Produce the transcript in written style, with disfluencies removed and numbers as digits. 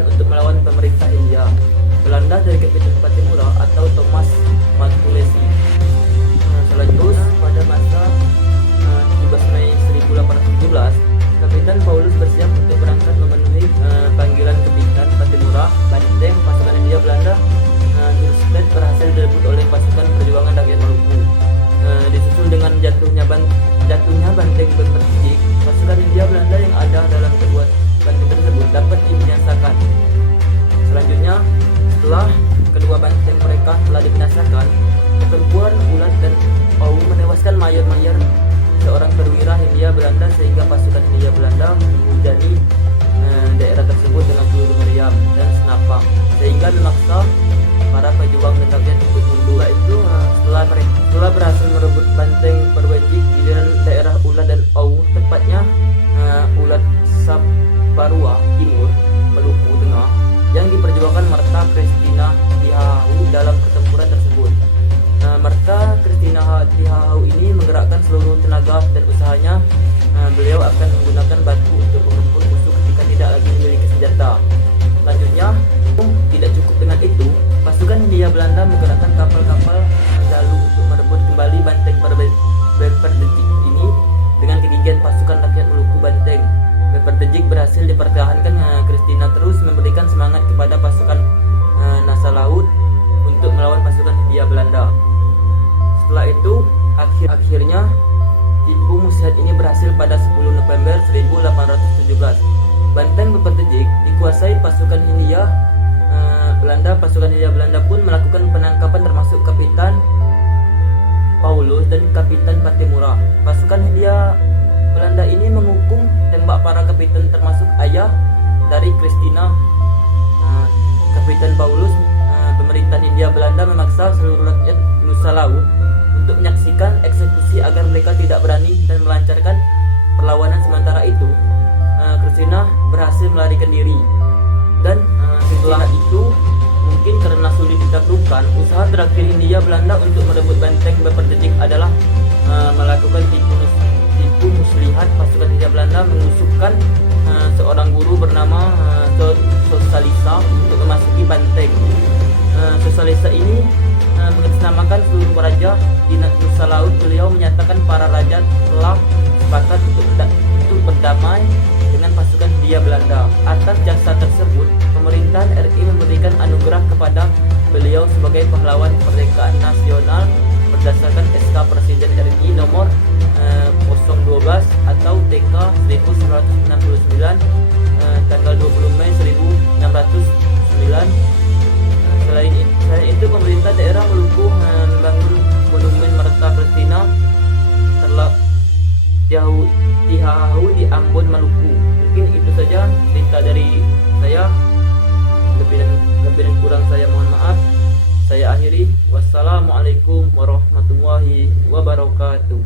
pasukan untuk melawan pemerintah Hindia Belanda dari Kapitan Patimura atau Thomas Matulesi. Selanjutnya pada masa 17 Mei 1817, Kapitan Paulus bersiap untuk berangkat memenuhi panggilan Kapitan Patimura. Banteng pasukan Hindia Belanda Jurstedt berhasil direbut oleh pasukan perjuangan rakyat Maluku. Disusul dengan jatuhnya banteng Berpertijik, pasukan Hindia Belanda yang ada dalam kedua banteng tersebut dapat dibinasakan. Selanjutnya, setelah kedua banteng mereka telah dibinasakan, pertempuran Ulat dan Au menewaskan mayor-mayor seorang perwira Hindia Belanda sehingga pasukan Hindia Belanda menghujani daerah tersebut dengan peluru meriam dan senapang sehingga memaksa para pejuang dan rakyat untuk mundur. Setelah berhasil merebut banteng Perwejik di daerah Ulat dan Au, tepatnya Ulat Saparua Timur, Maluku Tengah, yang diperjuangkan Martha Christina Tihahu dalam pertempuran tersebut. Martha Christina Tihahu ini menggerakkan seluruh tenaga dan usahanya. Beliau akan menggunakan batu untuk mengepung musuh ketika tidak lagi memiliki senjata. Selanjutnya, tidak cukup dengan itu, pasukan Hindia Belanda menggerakkan kapal-kapal Galuh untuk merebut kembali banteng Berpertijik ini. Dengan kegigihan pasukan rakyat Maluku, banteng Berpertijik berhasil dipertahankan. Christina terus memberikan semangat kepada pasukan Nasa Laut untuk melawan pasukan Hindia Belanda. Setelah itu, akhirnya tipu muslihat ini berhasil pada 10 November 1817. Banteng Berpertijik dikuasai pasukan Hindia Belanda. Pasukan Hindia Belanda pun melakukan penangkapan termasuk Kapitan Paulus dan Kapitan Patimura. Pasukan Hindia Belanda ini menghukum tembak para kapitan termasuk ayah dari Christina, Kapitan Paulus. Pemerintahan Hindia Belanda memaksa seluruh rakyat Nusa Laut untuk menyaksikan eksekusi agar mereka tidak berani dan melancarkan perlawanan. Sementara itu, Christina berhasil melarikan diri. Dan setelah itu, mungkin karena sulit ditaklukkan, usaha terakhir Hindia Belanda untuk merebut banteng Berpertijik adalah melakukan tipu muslihat. Pasukan Hindia Belanda mengusulkan seorang guru bernama Sosalisa untuk memasuki banteng. Sosalisa ini mengatasnamakan seluruh raja di Nusa Laut. Beliau menyatakan para raja telah sepakat untuk berdamai dengan pasukan Hindia Belanda. Atas jasa tersebut, pemerintahan RI memberikan anugerah kepada beliau sebagai pahlawan kemerdekaan nasional berdasarkan SK Presiden RI nomor 012 atau TK 1969 tanggal 20 Mei 1609. Selain itu, pemerintah daerah Maluku membangun monumen Martha Christina Tihahu di Ambon, Maluku. Mungkin itu saja cerita dari saya. Lebih dan kurang saya mohon maaf. Saya akhiri. Wassalamualaikum warahmatullahi wabarakatuh.